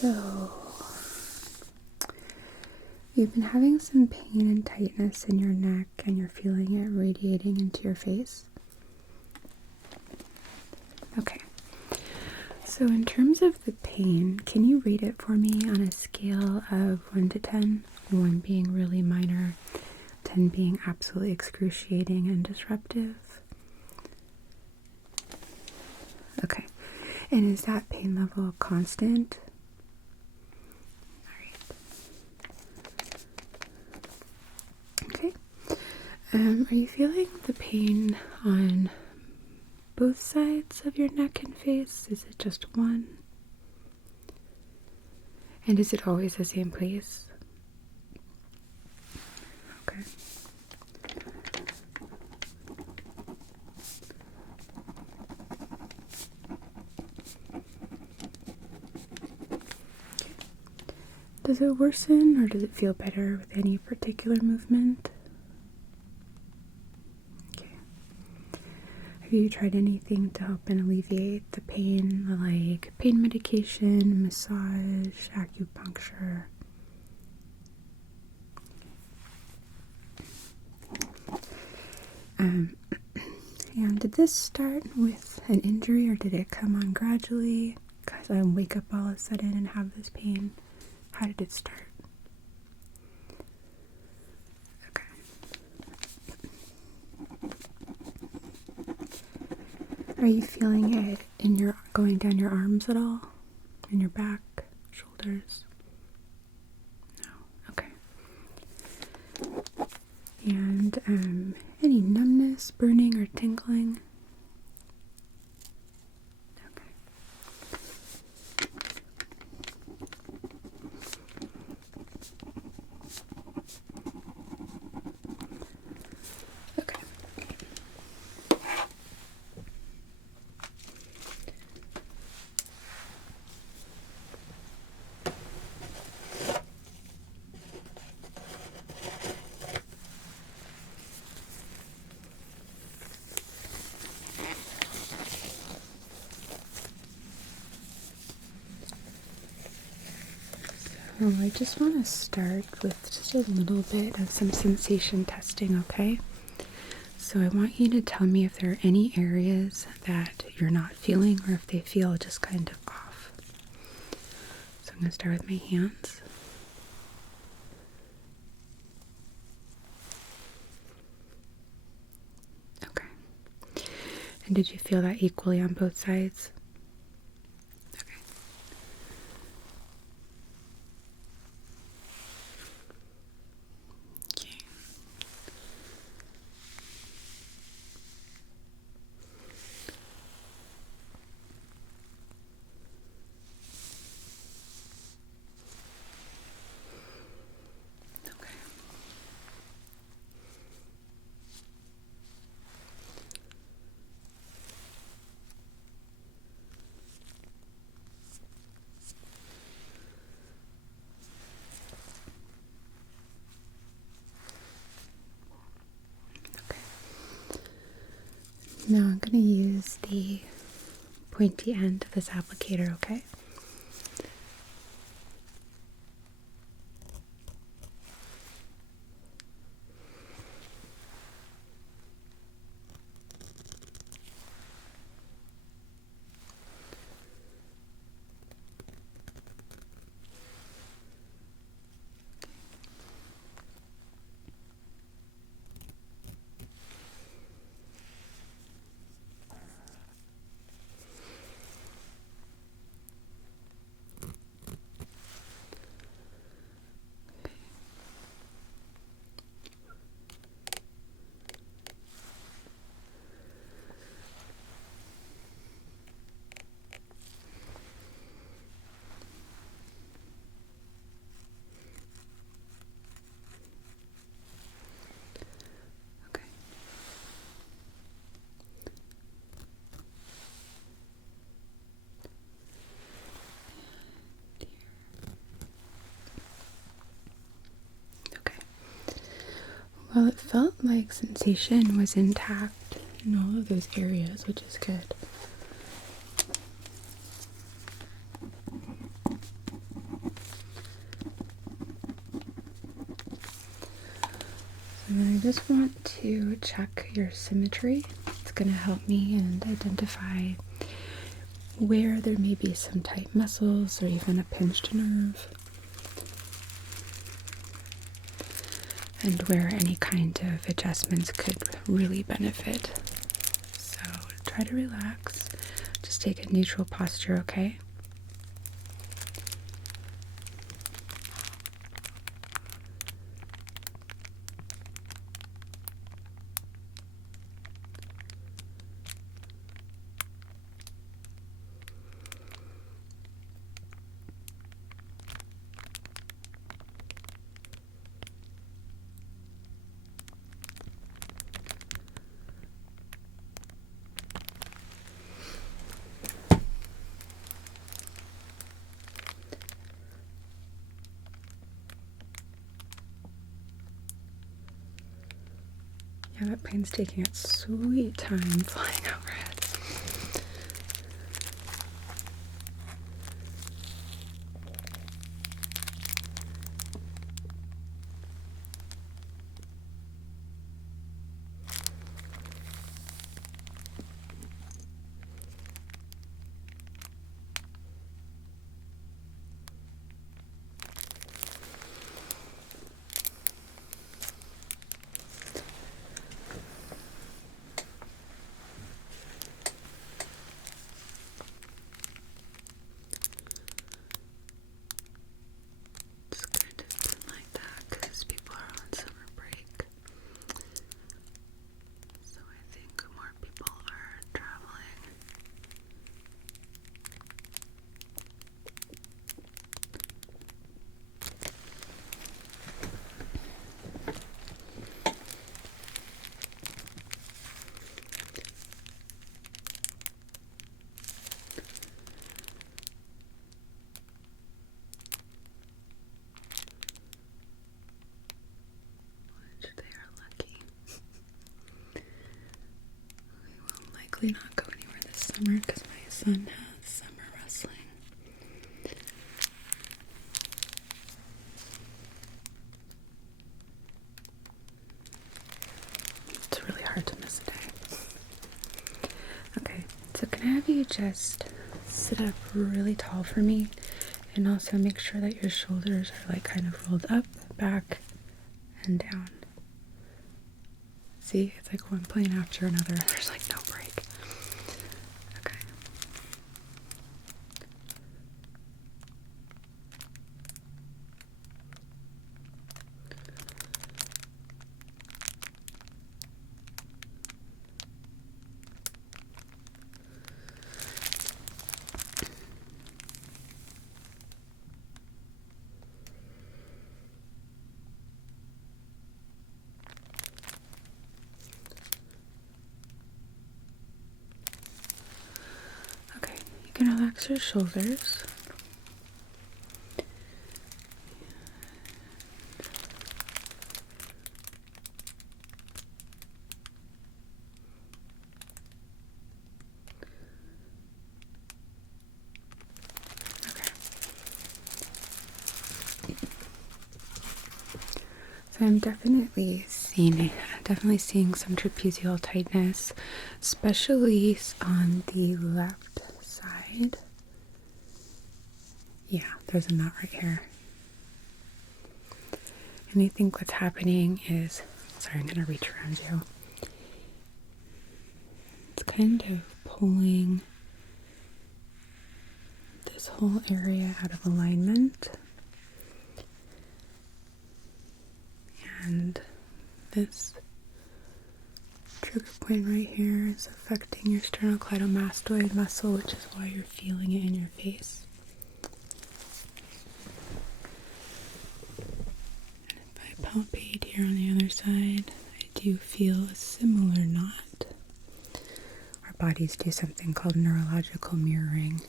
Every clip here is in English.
So, you've been having some pain and tightness in your neck and you're feeling it radiating into your face? Okay. So in terms of the pain, can you rate it for me on a scale of 1 to 10? 1 being really minor, 10 being absolutely excruciating and disruptive. Okay. And is that pain level constant? Okay. Are you feeling the pain on both sides of your neck and face? Is it just one? And is it always the same place? Okay. Does it worsen or does it feel better with any particular movement? Okay. Have you tried anything to help and alleviate the pain, like pain medication, massage, acupuncture? And did this start with an injury or did it come on gradually? Because I wake up all of a sudden and have this pain. How did it start? Okay. Are you feeling it in your going down your arms at all? In your back, shoulders? No. Okay. And any numbness, burning, or tingling? Okay. Okay. So I just want to start with just a little bit of some sensation testing, okay? So I want you to tell me if there are any areas that you're not feeling or if they feel just kind of off. So I'm going to start with my hands. Okay. And did you feel that equally on both sides? Okay. Okay. Now I'm going to use the pointy end of this applicator, okay? Well, it felt like sensation was intact in all of those areas, which is good. And then I just want to check your symmetry. It's going to help me and identify where there may be some tight muscles or even a pinched nerve, and where any kind of adjustments could really benefit. So try to relax. Just take a neutral posture, okay? Yeah, that plane's taking its sweet time flying overhead. Not go anywhere this summer because my son has summer wrestling. It's really hard to miss a day. Okay, so can I have you just sit up really tall for me, and also make sure that your shoulders are like kind of rolled up, back, and down. See, it's like one plane after another. There's like no break. Okay. You can relax your shoulders. Okay. So I'm definitely seeing some trapezial tightness, especially on the left side. Yeah, there's a knot right here. And I think what's happening is, sorry, I'm going to reach around you. It's kind of pulling this whole area out of alignment. And this trigger point right here is affecting your sternocleidomastoid muscle, which is why you're feeling it in your face. And if I palpate here on the other side, I do feel a similar knot. Our bodies do something called neurological mirroring,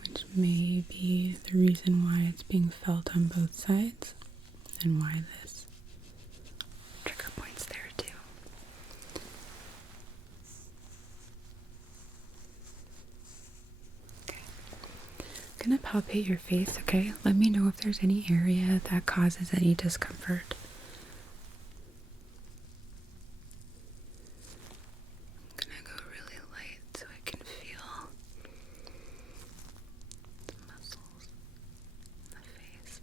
which may be the reason why it's being felt on both sides and why this trigger point's there too. Okay. going to palpate your face, okay? Let me know if there's any area that causes any discomfort. I'm going to go really light so I can feel the muscles in the face.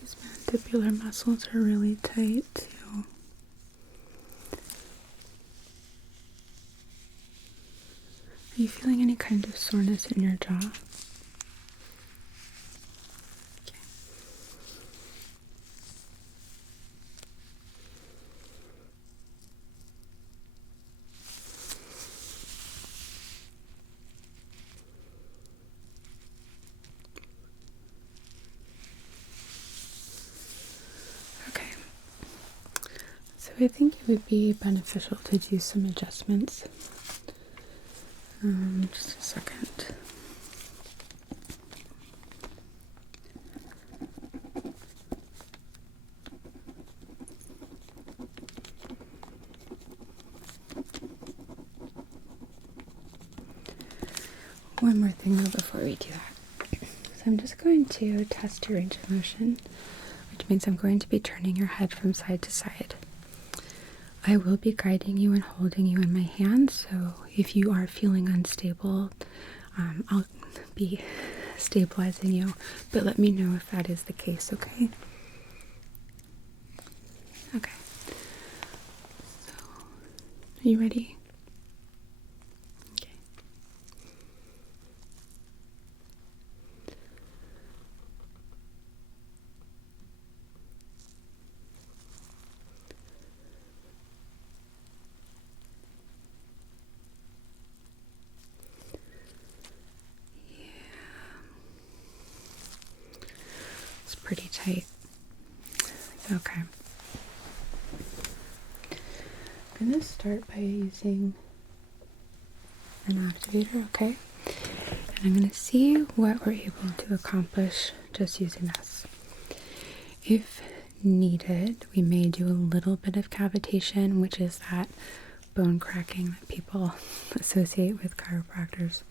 These mandibular muscles are really tight too. Are you feeling any kind of soreness in your jaw? Okay. Okay. So I think it would be beneficial to do some adjustments. Just a second. One more thing though before we do that. So I'm just going to test your range of motion, which means I'm going to be turning your head from side to side. I will be guiding you and holding you in my hands, so if you are feeling unstable, I'll be stabilizing you, but let me know if that is the case, okay? Okay. So, are you ready? Okay. It's pretty tight. Okay. I'm going to start by using an activator, okay? And I'm going to see what we're able to accomplish just using this. If needed, we may do a little bit of cavitation, which is that bone cracking that people associate with chiropractors.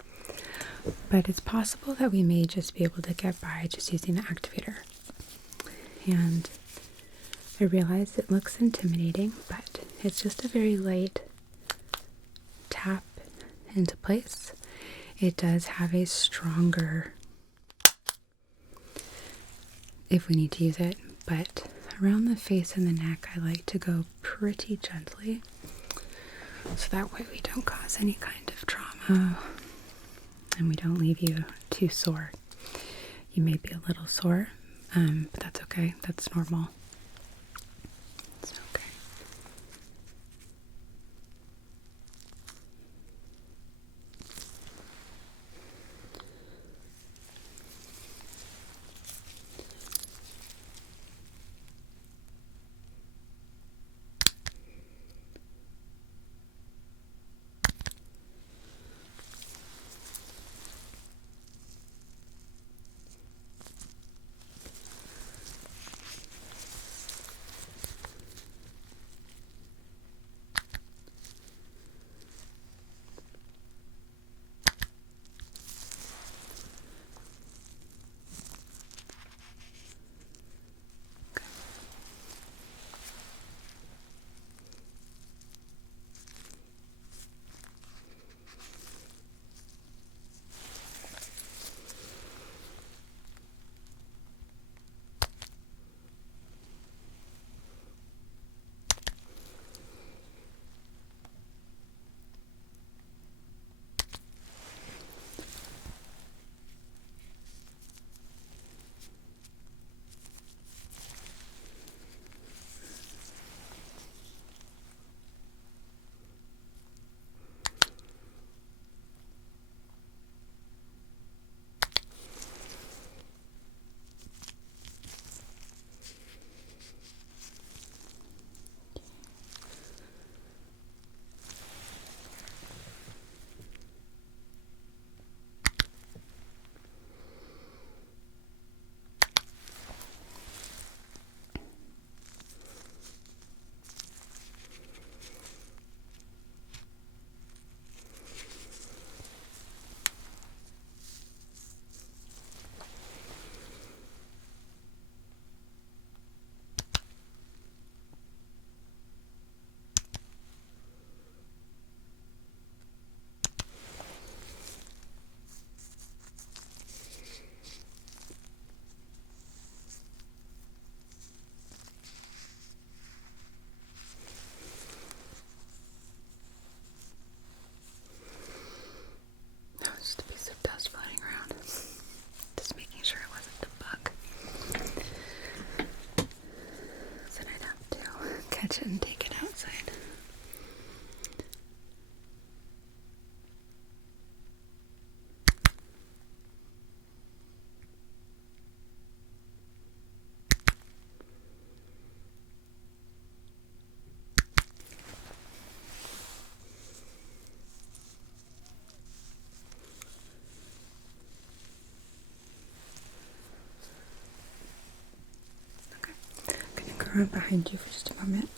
But it's possible that we may just be able to get by just using the activator. And I realize it looks intimidating, but it's just a very light tap into place. It does have a stronger, if we need to use it, but around the face and the neck, I like to go pretty gently, so that way we don't cause any kind of trauma and we don't leave you too sore. You may be a little sore, but that's okay. That's normal. It's okay. around behind you for just a moment.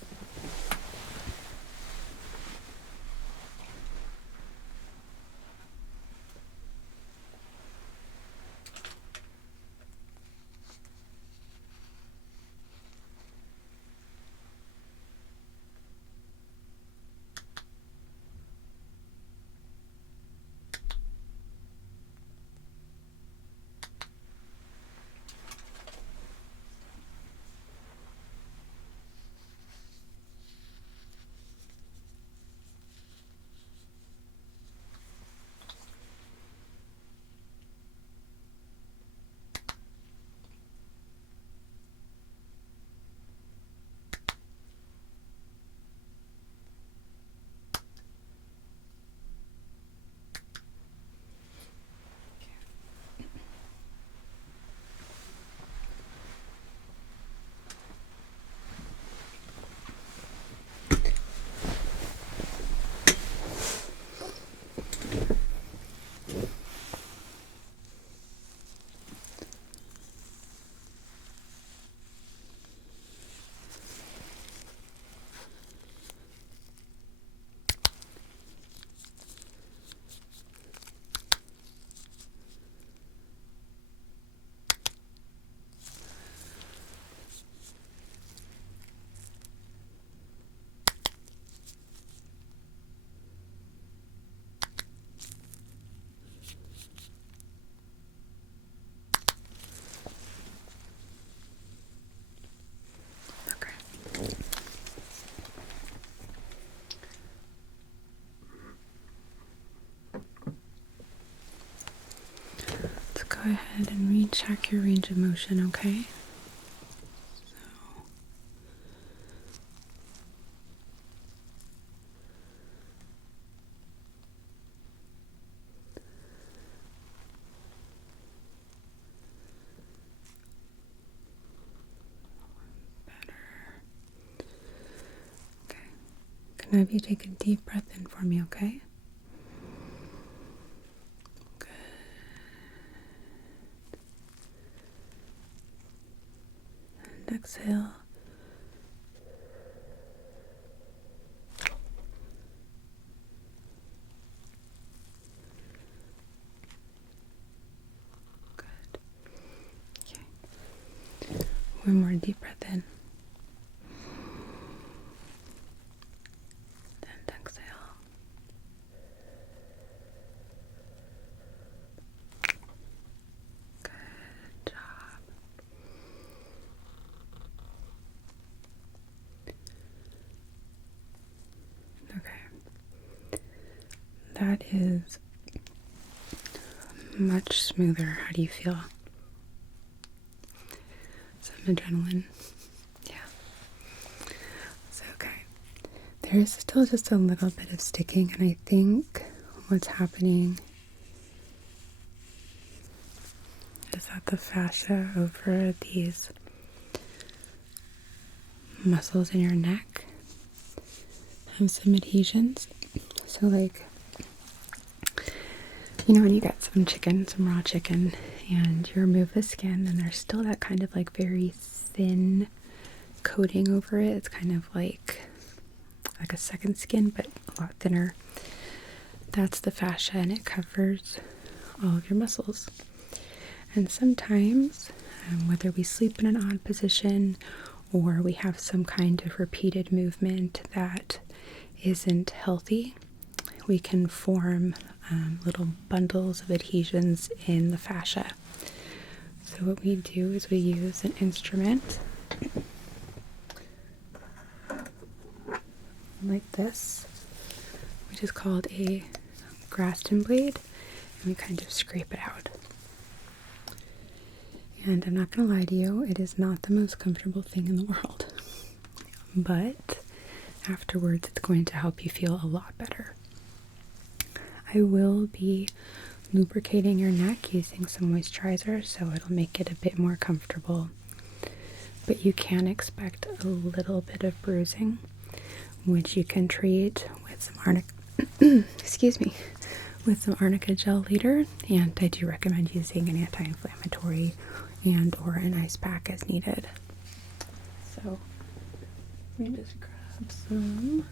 Go ahead and recheck your range of motion, okay? Better. Okay. Can I have you take a deep breath in for me, okay? Exhale. Good. Okay. One more deep breath in. And exhale. Good job. Okay. That is much smoother. How do you feel? Some adrenaline. Yeah. So, okay. There is still just a little bit of sticking, and I think what's happening is that the fascia over these muscles in your neck have some adhesions. So, like, you know when you get some chicken, some raw chicken, and you remove the skin, and there's still that kind of like very thin coating over it. It's kind of like a second skin, but a lot thinner. That's the fascia, and it covers all of your muscles. And sometimes, whether we sleep in an odd position or we have some kind of repeated movement that isn't healthy, we can form little bundles of adhesions in the fascia. So what we do is we use an instrument like this, which is called a Graston blade, and we kind of scrape it out. And I'm not going to lie to you, it is not the most comfortable thing in the world, but afterwards it's going to help you feel a lot better. I will be lubricating your neck using some moisturizer, so it'll make it a bit more comfortable. But you can expect a little bit of bruising, which you can treat with some arnica, with some arnica gel later. And I do recommend using an anti-inflammatory and or an ice pack as needed. So Let me just grab some.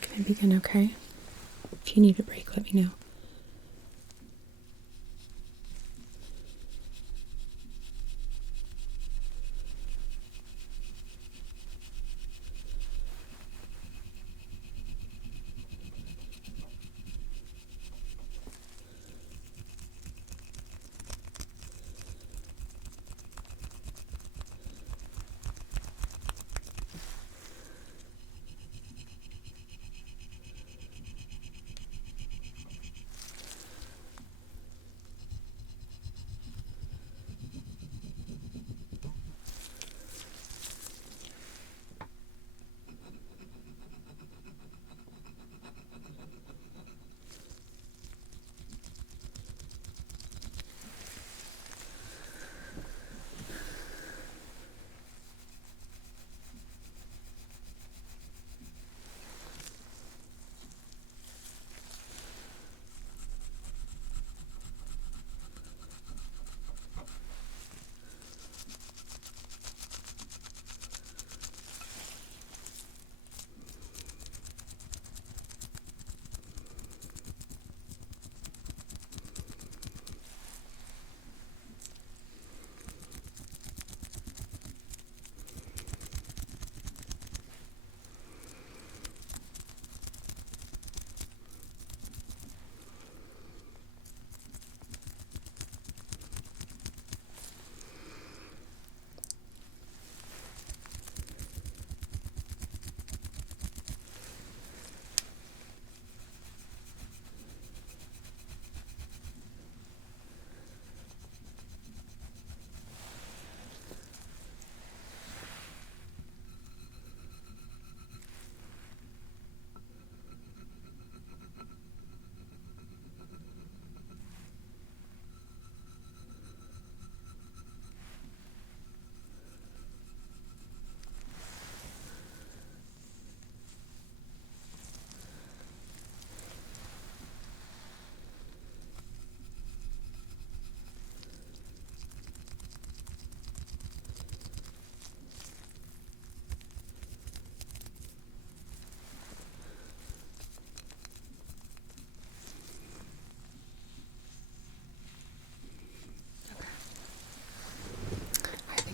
Can I begin, okay? If you need a break, let me know.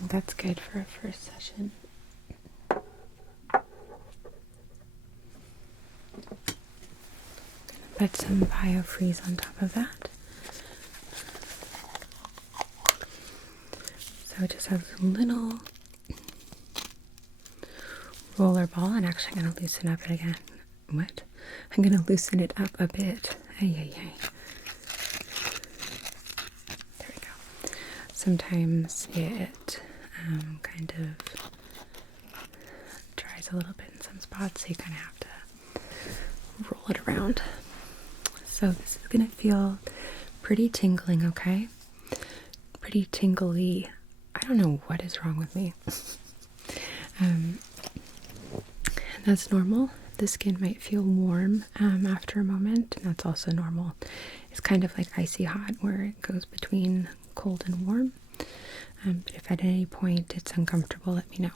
That's good for a first session. Put some Biofreeze on top of that. So it just has a little roller ball, and actually I'm going to loosen up it again. What? I'm going to loosen it up a bit. Ay. There we go. Sometimes it kind of dries a little bit in some spots, so you kind of have to roll it around. So this is going to feel pretty tingling, okay? Pretty tingly. I don't know what is wrong with me. And that's normal. The skin might feel warm after a moment, and that's also normal. It's kind of like icy hot, where it goes between cold and warm. But if at any point it's uncomfortable, let me know.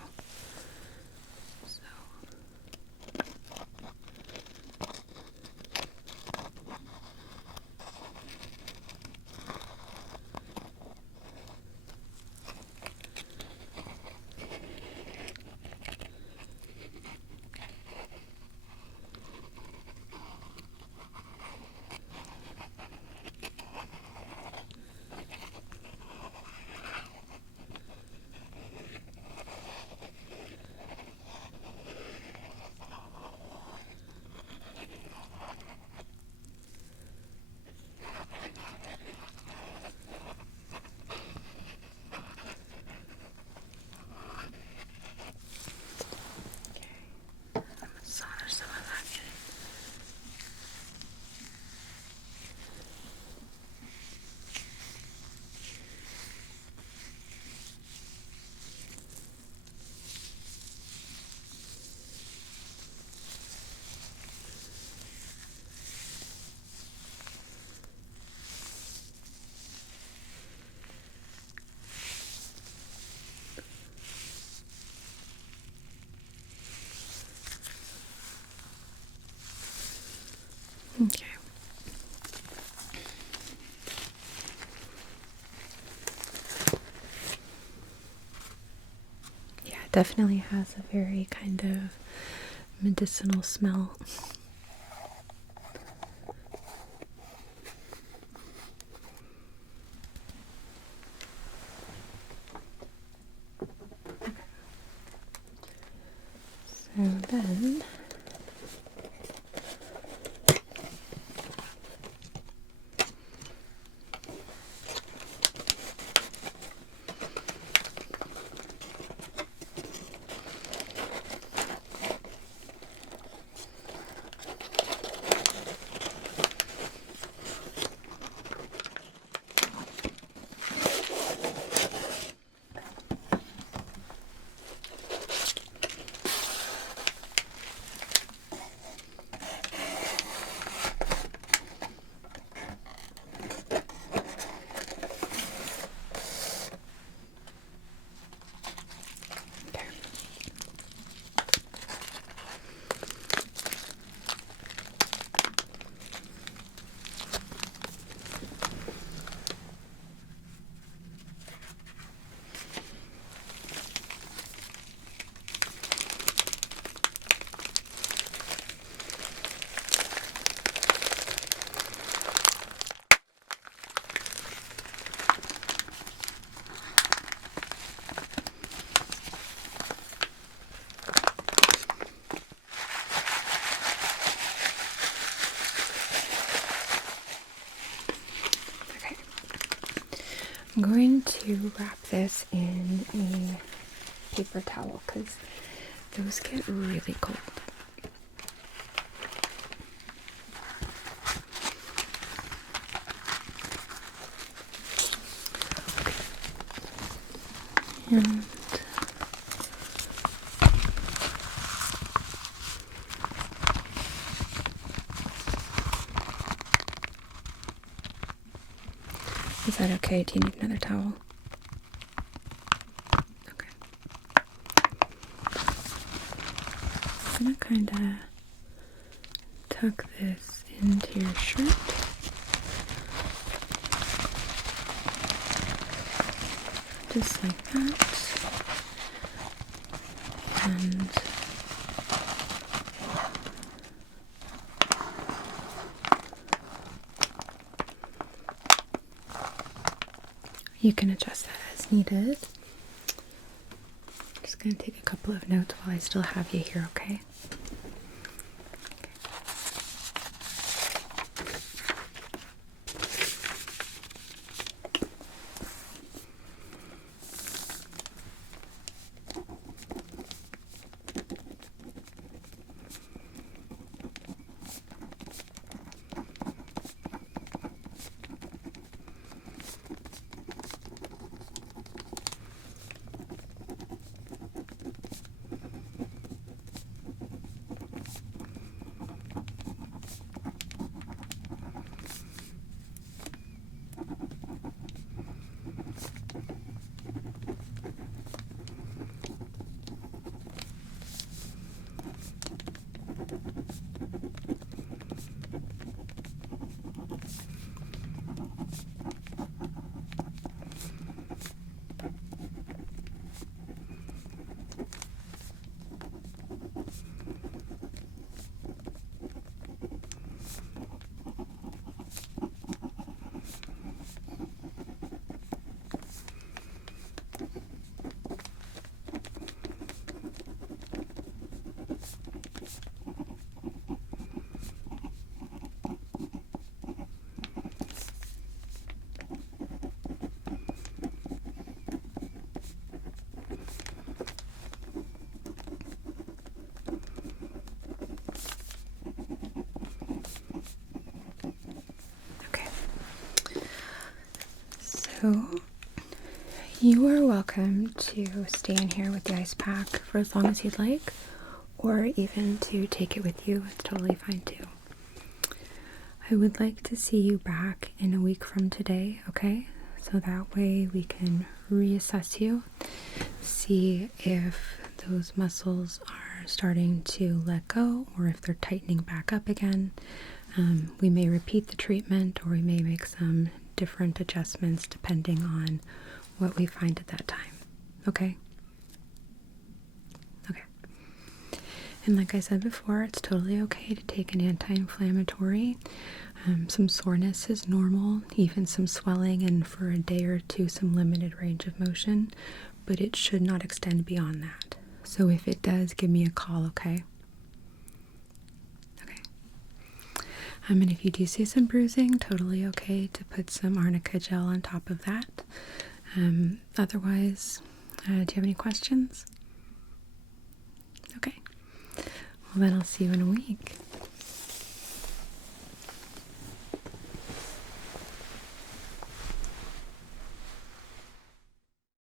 Definitely has a very kind of medicinal smell. So then I'm going to wrap this in a paper towel because those get really cold. And is that okay? Do you need another towel? Okay. I'm gonna kind of tuck this into your shirt. Just like that. And you can adjust that as needed. Just going to take a couple of notes while I still have you here, okay? So you are welcome to stay in here with the ice pack for as long as you'd like, or even to take it with you. It's totally fine too. I would like to see you back in a week from today, okay? So that way we can reassess you, see if those muscles are starting to let go or if they're tightening back up again. We may repeat the treatment or we may make some different adjustments depending on what we find at that time. Okay? And like I said before, it's totally okay to take an anti-inflammatory. Some soreness is normal, even some swelling, and for a day or two some limited range of motion, but it should not extend beyond that. So if it does, give me a call, okay? Okay. And if you do see some bruising, totally okay to put some arnica gel on top of that. Otherwise, do you have any questions? Okay. Well, then I'll see you in a week.